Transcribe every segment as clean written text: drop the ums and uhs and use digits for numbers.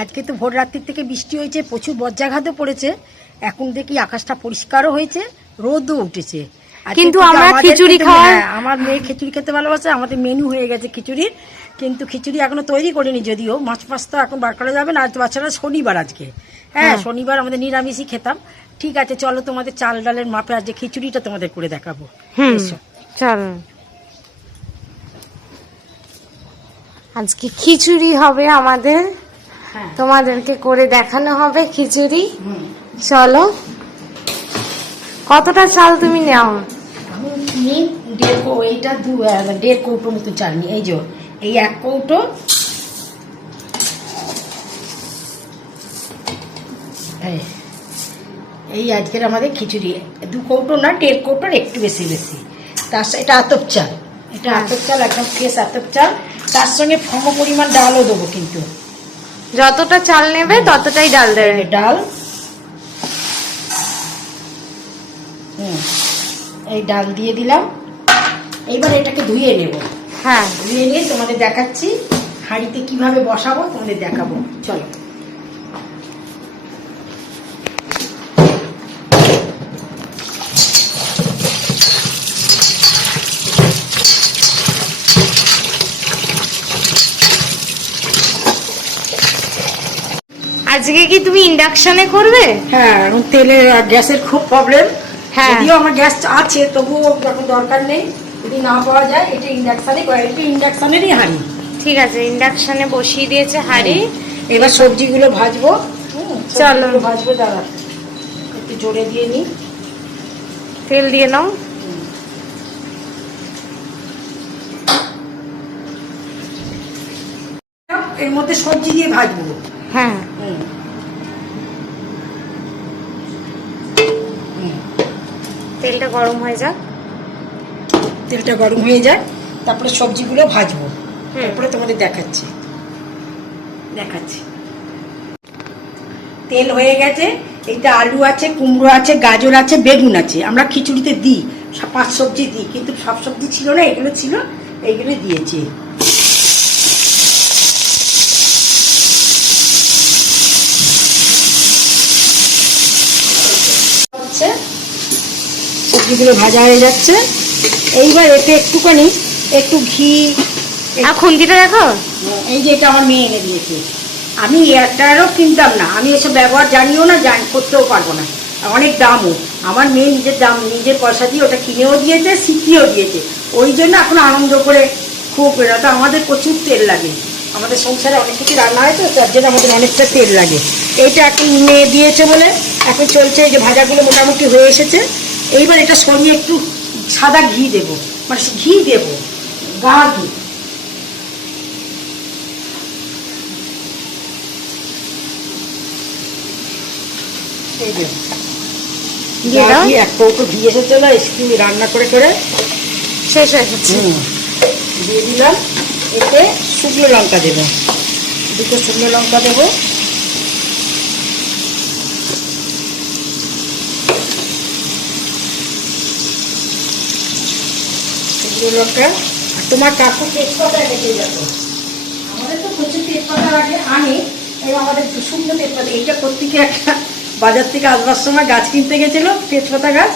আজকে তো ভোর রাত্রির থেকে বৃষ্টি হয়েছে, প্রচুর বজ্রাঘাতও পড়েছে। এখন দেখি আকাশটা পরিষ্কারও হয়েছে, রোদও উঠেছে। কিন্তু আমরা খিচুড়ি খাওয়া, আমার মেয়ে খিচুড়ি খেতে ভালোবাসে, আমাদের মেনু হয়ে গেছে খিচুড়ির। কিন্তু খিচুড়ি এখনো তৈরি করিনি, যদিও মাছ ফাছ তো এখন বার করা যাবে না। আর বাচ্চারা শনিবার আজকে, হ্যাঁ শনিবার আমাদের নিরামিষই খেতাম। ঠিক আছে, চলো তোমাদের চাল ডালের মাপে আজকে খিচুড়িটা তোমাদের করে দেখাবো। চলো আজকে খিচুড়ি হবে আমাদের, তোমাদেরকে করে দেখানো হবে খিচুড়ি। চলো, কতটা চাল তুমি নাও? আমি নিই এইটা 1.5 কৌটো মতো চাল নিই। এই যে এই 1 কৌটো, এই আজকের আমাদের খিচুড়ি 2 কৌটো না, 1.5 কৌটোর একটু বেশি বেশি। তার এটা আতপ চাল, এটা আতপ চাল, একদম ফ্রেশ আতপ চাল। তার সঙ্গে সম পরিমাণ ডালও দেবো, কিন্তু যতটা চাল নেবে ততটাই ডাল দেবে। ডাল, এই ডাল দিয়ে দিলাম। এইবার এটাকে ধুয়ে নেব। হ্যাঁ, ধুয়ে নিয়ে তোমাদের দেখাচ্ছি হাঁড়িতে কিভাবে বসাবো, তোমাদের দেখাবো। চলো, আজকে কি তুমি ইন্ডাকশনে করবে? হ্যাঁ, এখন তেলের আর গ্যাসের খুব প্রবলেম। হ্যাঁ, যদিও আমার গ্যাস আছে, তবুও এখন দরকার নেই। যদি না পাওয়া যায়, এটা ইন্ডাকশনে, এটা ইন্ডাকশনেরই হাঁড়ি। ঠিক আছে, ইন্ডাকশনে বসিয়ে দিয়েছে হাঁড়ি। এবার সবজিগুলো ভাজবো। চলো ভাজবো, দাঁড়া একটু জোরে দিয়ে নিই। তেল দিয়ে নাও। এর মধ্যে সবজি দিয়ে ভাজবো। হ্যাঁ, তেলটা গরম হয়ে যাক। তেলটা গরম হয়ে যায়, তারপরে সবজিগুলো ভাজবো। তারপরে তোমাদের দেখাচ্ছি। তেল হয়ে গেছে। এইটা আলু আছে, কুমড়ো আছে, গাজর আছে, বেগুন আছে। আমরা খিচুড়িতে দিই 5 সবজি দিই, কিন্তু সব সবজি ছিল না, এগুলো ছিল, এইগুলো দিয়েছি। সবজিগুলো ভাজা হয়ে যাচ্ছে। এইবার এতে একটুখানি একটু ঘি। আর খুন্তিটা দেখো, এই যে এটা আমার মেয়ে এনে দিয়েছে। আমি একটারও কিনতাম না, আমি এসব ব্যবহার জানিও না, করতেও পারবো না, অনেক দামও। আমার মেয়ে নিজের পয়সা দিয়ে ওটা কিনেও দিয়েছে, শিখিয়েও দিয়েছে। ওই জন্য এখন আনন্দ করে খুব তো। আমাদের প্রচুর তেল লাগে, আমাদের সংসারে অনেক কিছু রান্না হয়, তো তার জন্য আমাদের অনেকটা তেল লাগে। এইটা এখন মেয়ে দিয়েছে বলে এখন চলছে। এই যে ভাজাগুলো মোটামুটি হয়ে এসেছে। এইবার এটা সরিয়ে একটু সাদা ঘি দেবো, মানে ঘি দেবো, গা ঘি। এই যে 1 কৌটো ঘি এসেছিল, একটু রান্না করে করে শেষ হয়ে যাচ্ছে। দিয়ে দিলাম। এতে শুকনো লঙ্কা দেবো, 2টো শুকনো লঙ্কা দেবো। শুকনো লঙ্কা। আর তোমার কাকু তেজপাতা রেখে যাবো। আমাদের তো প্রচুর তেজপাতা আনে। এবং আমাদের শুকনো তেজপাতা, এইটা কোত্থেকে একটা বাজার থেকে আসবার সময় গাছ কিনতে গেছিল, তেজপাতা গাছ,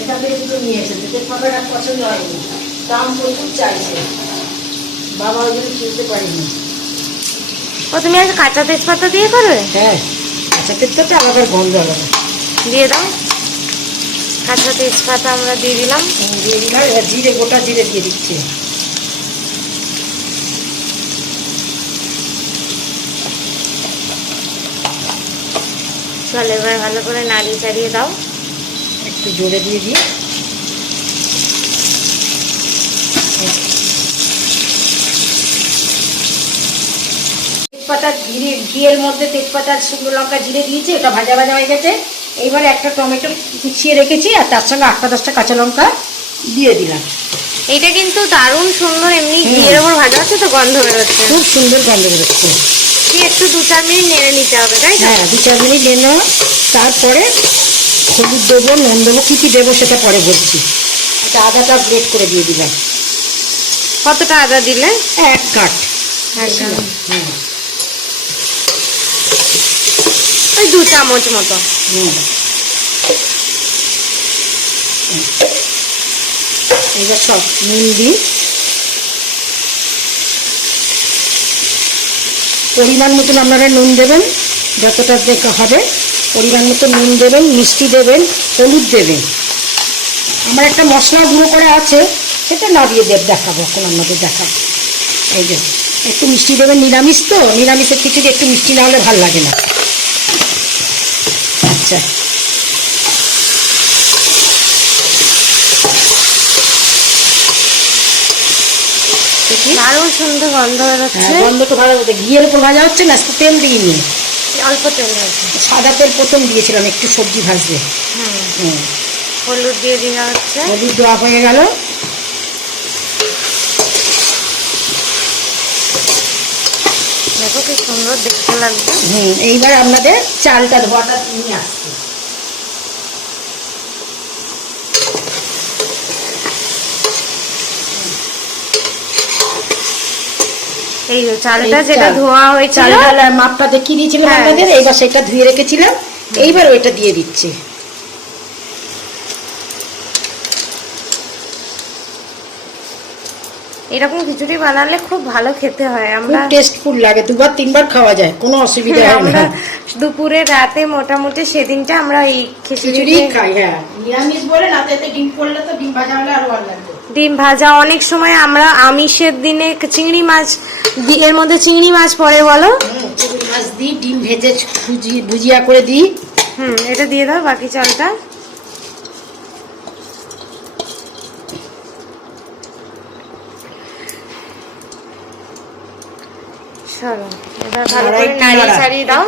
এখান থেকে দুটো নিয়ে এসেছে। তেজপাতা গাছ পছন্দ হয়নি, দাম প্রচুর চাইছে, বাবা ওই জন্য কিনতে পারিনি। ও, তুমি আজ কাঁচা তেজপাতা দিয়ে করবে? হ্যাঁ, কাঁচা তেজপাতা আলাদা গন্ধ আলাদা। দিয়ে দাও, কাঁচা তেজপাতা আমরা দিয়ে দিলাম। এবার জিরে, গোটা জিরে দিয়ে দিচ্ছি। চলো, এবার ভালো করে নাড়িয়ে চাড়িয়ে দাও। একটু জোরে দিয়ে দিই। তেজপাতা ঘিয়ের মধ্যে তেজপাতা, শুকনো লঙ্কা, জিরে দিয়েছি, এটা ভাজা ভাজা হয়ে গেছে। এইবারে একটা টমেটো কুচিয়ে রেখেছি, আর তার সঙ্গে 8টা-10টা কাঁচা লঙ্কা দিয়ে দিলাম। এইটা কিন্তু দারুণ সুন্দর, এমনি ঘিয়ের ওপর ভাজা আছে তো, গন্ধ বেরোচ্ছে, খুব সুন্দর গন্ধ বেরোচ্ছে। একটু 2-4 মিনিট নেড়ে নিতে হবে, তাই তো? হ্যাঁ, 2-4 মিনিট নেড়ে নেওয়া। তারপরে হলুদ দেবো, নুন দেবো, কী দেবো সেটা পরে বলছি। একটা আদাটা গ্রেট করে দিয়ে দিলাম। কতটা আদা দিলে? 1 কাঠ। একদম। হ্যাঁ, চামচ মতো। এবার সব নুন দিই, পরিমাণ মতন আপনারা নুন দেবেন, যতটা দেখা হবে পরিমাণ মতো নুন দেবেন, মিষ্টি দেবেন, হলুদ দেবেন। আমার একটা মশলা গুঁড়ো করে আছে, সেটা নাড়িয়ে দেখাবো, এখন আপনাদের দেখাবো। এই যে একটু মিষ্টি দেবেন, নিরামিষ তো, নিরামিষের খিচুড়ি একটু মিষ্টি না হলে ভালো লাগে না। আচ্ছা, দারুণ সুন্দর গন্ধ বেরোচ্ছে। গন্ধ তো ভালো হচ্ছে, ঘিয়ের উপর ভাজা হচ্ছে না, একটু তেল দিইনি, অল্প তেল আছে, সাদা তেল প্রথম দিয়েছিলাম একটু সবজি ভাজতে। হলুদ দিয়ে দেওয়া হচ্ছে, হলুদ দেওয়া হয়ে গেল। দেখো কি সুন্দর দেখতে লাগবে। এইবার আপনাদের চালটা ধোয়াটা নিয়ে আসছে। এই যে চালটা যেটা ধোয়া হয়েছিল, চালটা মাপটা দেখিয়ে দিয়েছিলাম আপনাদের, এইবার সেটা ধুয়ে রেখেছিলাম, এইবার ওইটা দিয়ে দিচ্ছি। এরকম খিচুড়ি বানালে খুব ভালো খেতে হয়, আমরা টেস্টফুল লাগে, দুবার তিনবার খাওয়া যায়, কোনো অসুবিধা হয় না। দুপুরে রাতে মোটামুটি সেদিনটা আমরা এই খিচুড়ি খাই। হ্যাঁ, নিরামিষ বলে না, তাতে ডিম পড়লে তো ডিম ভাজা হলে আরো ভালো লাগবে। ডিম ভাজা, অনেক সময় আমরা আমিষের দিনে চিংড়ি মাছ, এর মধ্যে চিংড়ি মাছ পড়ে বলো, চিংড়ি মাছ দিই, ডিম ভেজে ভুজিয়া করে দিই। এটা দিয়ে দাও বাকি চালটা। এবার ভালো করে নাড়িয়ে ছাড়িয়ে দাও,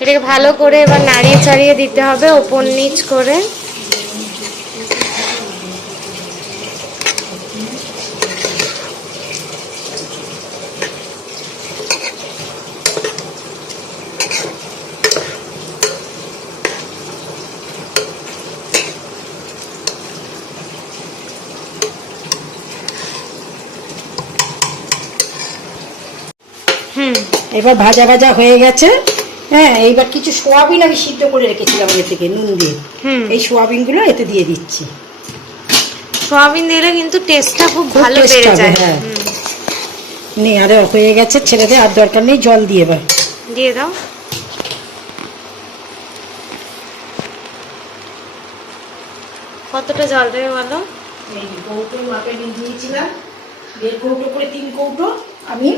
এটাকে ভালো করে এবার নাড়িয়ে ছাড়িয়ে দিতে হবে ওপর নিচ করে। এবার ভাজা ভাজা হয়ে গেছে। হ্যাঁ, এইবার কিছু সোয়াবিন আমি সিদ্ধ করে রেখেছিলাম আগে থেকে নুন দিয়ে, এই সোয়াবিন গুলো এতে দিয়ে দিচ্ছি। সোয়াবিন দিলে কিন্তু টেস্টটা খুব ভালো বেড়ে যায়। হ্যাঁ, নেই আরে হয়ে গেছে, ছেড়ে দে, আর দরকার নেই, জল দিয়ে এবার দিয়ে দাও। কতটা জল দেবে বলো? এই কৌটোর মাপে দিয়েছিলাম, 1.5 কৌটো করে 3 কৌটো আমি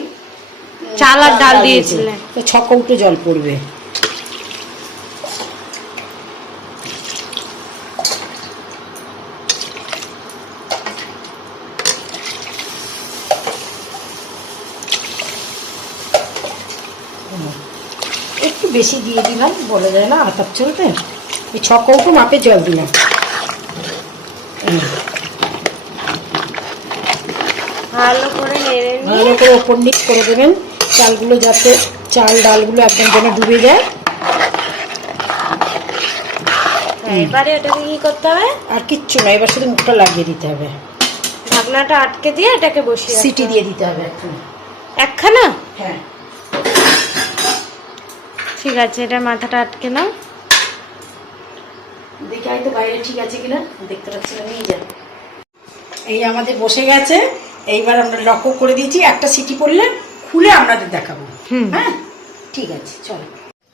চাল আর ডাল দিয়েছিলেন, 6 কৌটো জল পড়বে। একটু বেশি দিয়ে দিলাম, বলা যায় না আতাপ চলতে, এই 6 কৌটো মাপে জল দিলাম। ভালো করে নেড়ে ভালো করে ওপর নিচ করে দেবেন, চালগুলো যাতে চাল ডালগুলো একদম যেন ডুবে যায়। এবারে এটাকে কি করতে হবে? আর কিচ্ছু না, এবার শুধু মুখটা লাগিয়ে দিতে হবে, ঢাকনাটা আটকে দিয়ে এটাকে বসিয়ে সিটি দিয়ে দিতে হবে একখানা। হ্যাঁ, ঠিক আছে, এটা মাথাটা আটকে নাও। দেখে হয়তো বাইরে ঠিক আছে কিনা দেখতে পাচ্ছি না, নিয়ে যান। এই আমাদের বসে গেছে, এইবার আমরা লক্ষ্য করে দিয়েছি, একটা সিটি পড়লে খুলে আপনাদের দেখাবো। হ্যাঁ, ঠিক আছে, চলো।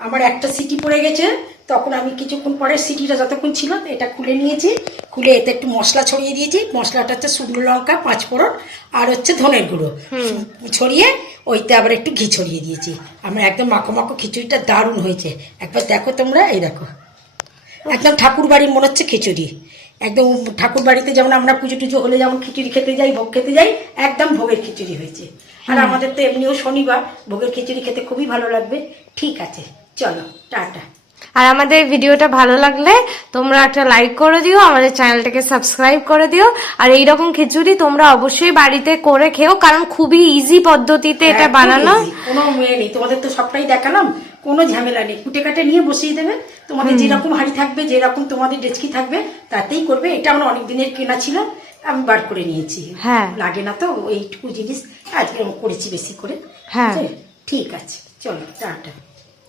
আমার একটা সিটি পড়ে গেছে, তখন আমি কিছুক্ষণ পরে সিটিটা যতক্ষণ ছিল এটা খুলে নিয়েছি, খুলে এতে একটু মশলা ছড়িয়ে দিয়েছি। মশলাটা হচ্ছে শুকনো লঙ্কা, 5 ফোড়ন আর হচ্ছে ধনের গুঁড়ো ছড়িয়ে, ওইতে আবার একটু ঘি ছড়িয়ে দিয়েছি। আমার একদম মাখো মাখো খিচুড়িটা দারুণ হয়েছে, একবার দেখো তোমরা। এই দেখো, একদম ঠাকুর বাড়ির মনে হচ্ছে খিচুড়ি, একদম ঠাকুর বাড়িতে যেমন আমরা পুজো টুজো হলে যেমন খিচুড়ি খেতে যাই, ভোগ খেতে যাই, একদম ভোগের খিচুড়ি হয়েছে। আর আমাদের তো এমনিও শনিবার, ভোগের খিচুড়ি খেতে খুবই ভালো লাগবে। ঠিক আছে, চলো, টাটা। আর আমাদের ভিডিওটা ভালো লাগলে তোমরা একটা লাইক করে দিও, আমাদের চ্যানেলটাকে সাবস্ক্রাইব করে দিও। আর এইরকম খিচুড়ি তোমরা অবশ্যই বাড়িতে করে খেও, কারণ খুবই ইজি পদ্ধতিতে এটা বানানো, কোনো মেয়ে নেই। তোমাদের তো সবটাই দেখালাম, কোনো ঝামেলা নেই, কুটে কাটে নিয়ে বসিয়ে দেবে। তোমাদের যেরকম হাঁড়ি থাকবে, যেরকম তোমাদের ডেচকি থাকবে, তাতেই করবে। এটা আমার অনেক দিনের কেনা ছিল, আমি বার করে নিয়েছি। হ্যাঁ, লাগে না তো এইটুকু জিনিস, আজকে করেছি বেশি করে। হ্যাঁ, ঠিক আছে, চলো, টাটা।